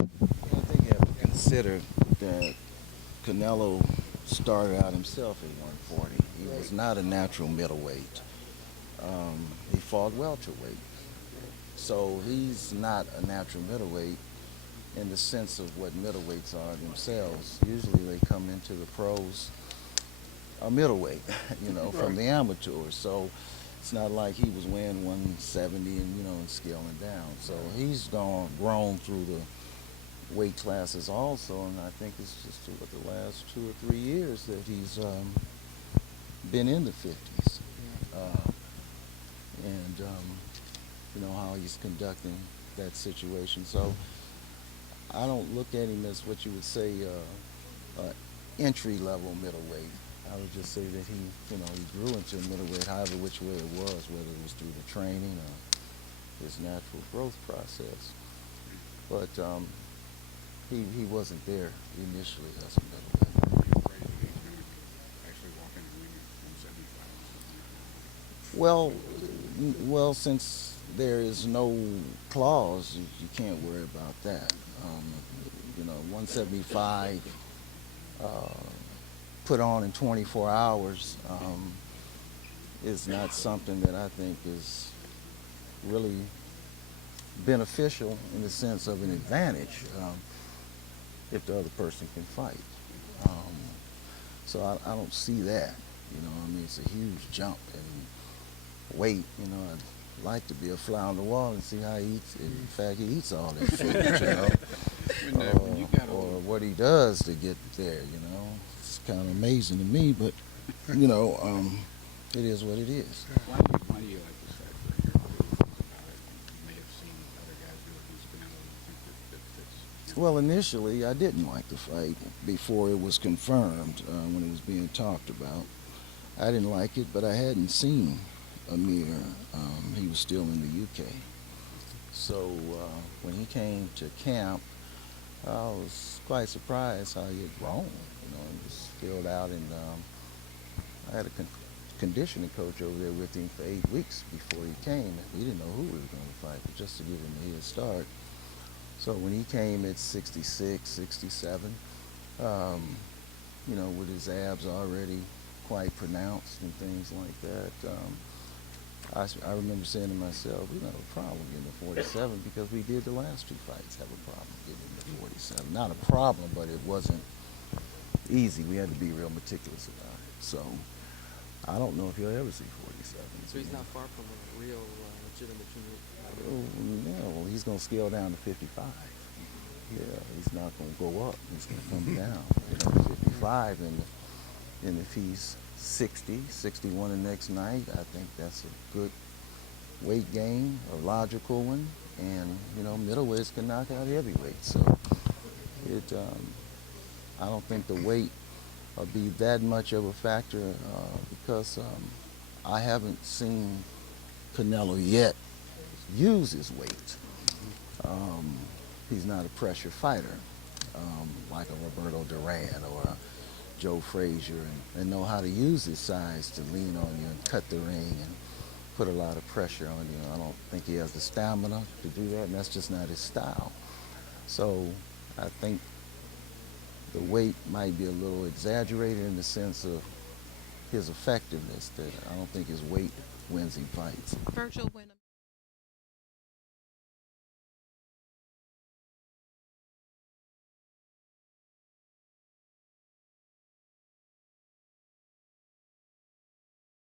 I think you have to consider that Canelo started out himself at 140. He was not a natural middleweight. He fought welterweight. So he's not a natural middleweight in the sense of what middleweights are themselves. Usually they come into the pros a middleweight, from the amateurs. So it's not like he was weighing 170 and, and scaling down. So he's grown through the weight classes also, and I think it's just the last 2 or 3 years that he's been in the 50s. And how he's conducting that situation. So I don't look at him as what you would say entry level middleweight. I would just say that he grew into a middleweight, however which way it was, whether it was through the training or his natural growth process. But he wasn't there initially as a middleweight. Are you afraid that he's going to actually walk in the ring at 175? Well, since there is no clause, you can't worry about that. 175 put on in 24 hours is not something that I think is really beneficial in the sense of an advantage if the other person can fight. So I don't see that. It's a huge jump in weight. I'd like to be a fly on the wall and see how he eats. In fact, he eats all this food, or what he does to get there. It's kind of amazing to me, but it is what it is. Why do you like this fight for your feelings about it? You may have seen other guys do it against Canelo and think that fits. Well, initially, I didn't like the fight before it was confirmed when it was being talked about. I didn't like it, but I hadn't seen Amir. He was still in the UK. So when he came to camp, I was quite surprised how he had grown. He was filled out, and I had a conditioning coach over there with him for 8 weeks before he came. We didn't know who we were going to fight, but just to give him a head start. So when he came at 66, 67, with his abs already quite pronounced and things like that, I remember saying to myself, we don't have a problem getting to 47 because we did the last 2 fights have a problem getting to 47. Not a problem, but it wasn't easy. We had to be real meticulous about it. So I don't know if you'll ever see 47. So he's not far from a real legitimate junior. Well, he's going to scale down to 55. Yeah, he's not going to go up. He's going to come down. 55, and if he's 60, 61 the next night, I think that's a good weight gain, a logical one, and middleweights can knock out heavyweights. So I don't think the weight will be that much of a factor because I haven't seen Canelo yet use his weight. He's not a pressure fighter like a Roberto Duran or a Joe Frazier, and know how to use his size to lean on you and cut the ring and put a lot of pressure on you. I don't think he has the stamina to do that, and that's just not his style. So I think the weight might be a little exaggerated in the sense of his effectiveness, that I don't think his weight wins him fights. Virgil win